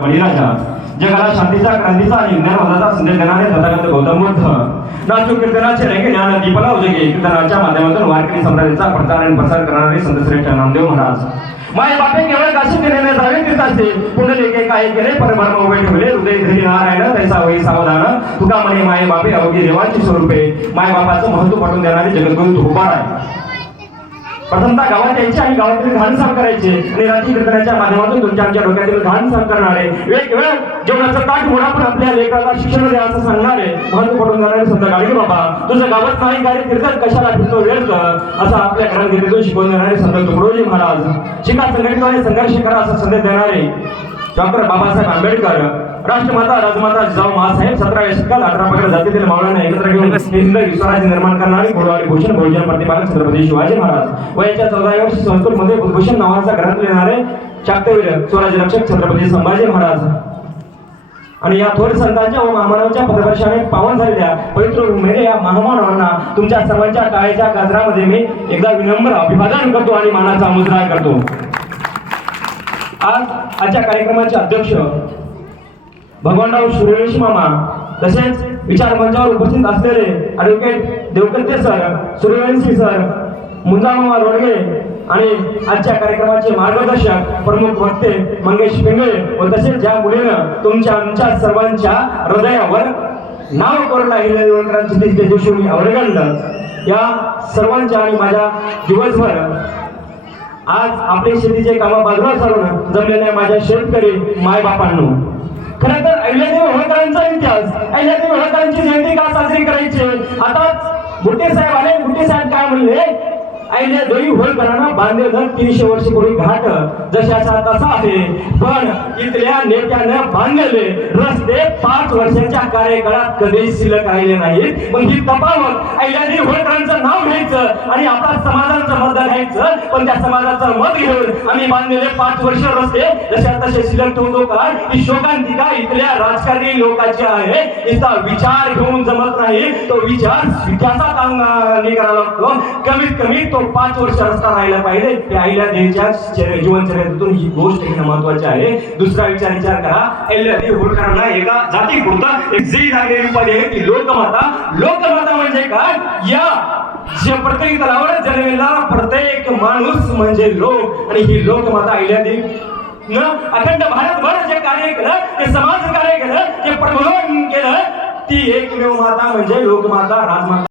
बळीराजा जगाला शांतीचा क्रांतीचा आणि ज्ञानवादाचा संदेश देणारे तथागत गौतम बुद्ध नाचू कीर्तनाचे रंग ज्ञान दीपला उजगे कीर्तनाच्या माध्यमातून वारकरी संप्रदायाचा प्रचार आणि प्रसार करणारे संत श्रेष्ठ नामदेव महाराज. माय बापे केवळ काशी केलेले जावे तीर्थाचे पुंडलिके काय केले? परब्रह्म उभे ठेवले. हृदय धरी नारायण तैसा वही सावधान. तुका म्हणे माय बापे अवघी देवांची स्वरूपे. माय बापाचं महत्त्व पटवून देणारे जगद्गुरु तुकोबार आहे. प्रथमतः गावात यायचे आणि गावातील घाण साफ करायचे. आणि रात्री कीर्तनाच्या माध्यमातून तुमच्या आमच्या डोक्यातील घाण साफ करणारे. वेगवेगळ्या जेवणाचं ताट होणार पण आपल्या लेकराला शिक्षण द्या असं सांगणारे महत्त्व पडून जाणारे संत गाडगे बाबा. तुझं गावात नाही कार्य कीर्तन कशाला फिरतो वेळ असं आपल्या ग्रंथगीतेतून शिकवून देणारे संत तुकडोजी महाराज. शिका संघटित संघर्ष करा असा संदेश देणारे. डॉक्टर बाबासाहेब आंबेडकर राष्ट्रमाता राजमाता जिजाऊ महासाहेब सतराव्या शतकात अठरा पकड जातीतील मावळ्यांना एकत्र घेऊन हिंद स्वराज्य निर्माण करणारे गोडवाडी भूषण भोजन प्रतिपादक छत्रपती शिवाजी महाराज. वयाच्या चौदाव्या वर्षी संस्कृतमध्ये बुधभूषण नावाचा ग्रंथ लिहिणारे शाक्तवीर स्वराज्य रक्षक छत्रपती संभाजी महाराज. आणि या थोर संतांच्या व महामानवाच्या पदवर्षाने पावन झालेल्या पवित्र मेरे या महामानवांना तुमच्या सर्वांच्या टाळ्याच्या गाजरामध्ये मी एकदा विनम्र अभिवादन करतो आणि मानाचा मुजरा करतो. आज आजच्या कार्यक्रमाचे अध्यक्ष भगवानराव सुरेश मामा तसेच विचार मंचावर उपस्थित असलेले advocate Devkarte sir Suryavanshi sir Munja Rodge आणि आजच्या कार्यक्रमाचे मार्गदर्शक प्रमुख वक्ते मंगेश पिंगळे व तसेच ज्या मुलीनं तुमच्या आमच्या सर्वांच्या हृदयावर नाव करून राहिले दिवशी मी अवरगंड या सर्वांच्या आणि माझ्या दिवसभर आज आपले शेतीचे कामं बाजूला सारून जमलेल्या माझ्या शेतकरी माय बापांनो. खरं तर अहिल्यादेवी होळकरांचा इतिहास अहिल्यादेवी होळकरांची जयंती का साजरी करायची? आताच बुट्टे साहेब आले बुट्टे साहेब काय म्हणले? अहिल्यादेवी होळकरांना बांधलेलं तीनशे वर्ष पूर्वी घाट जशाचा तसा आहे. पण इथल्या नेत्यानं बांधलेले रस्ते पाच वर्षाच्या कार्यकाळात कधीही शिल्लक राहिले नाहीत. मग ही तफावत अहिल्यादेवी होळकरांचं नाव घ्यायचं आणि आपल्या समाजाचं मत घ्यायचं. पण त्या समाजाचं मत घेऊन आम्ही बांधलेले पाच वर्ष रस्ते जशा तसे शिल्लक ठेवतो का? ही शोकांतिका इथल्या राजकारणी लोकांची आहे. इथला विचार घेऊन जमत नाही. तो विचार विकासात आणणे करावा लागतो. कमीत कमी तो पाच वर्ष रस्ता राहायला पाहिजे. ते आईला देवीच्या जीवनचर्यातून ही गोष्ट घेणं महत्वाची आहे. दुसरा विचार विचार करा. अहिल्यादेवी होळकरांना एका जाती पुरता एक जी लागलेली उपाधी आहे ती लोकमाता. लोकमाता म्हणजे काय? या जे प्रत्येक तलावर जन्मेला प्रत्येक माणूस म्हणजे लोक. आणि ही लोकमाता अहिल्यादेवी न अखंड भारतभर जे कार्य केलं ते समाज कार्य केलं ते प्रबोधन केलं ती एकमेव माता म्हणजे लोकमाता राजमाता.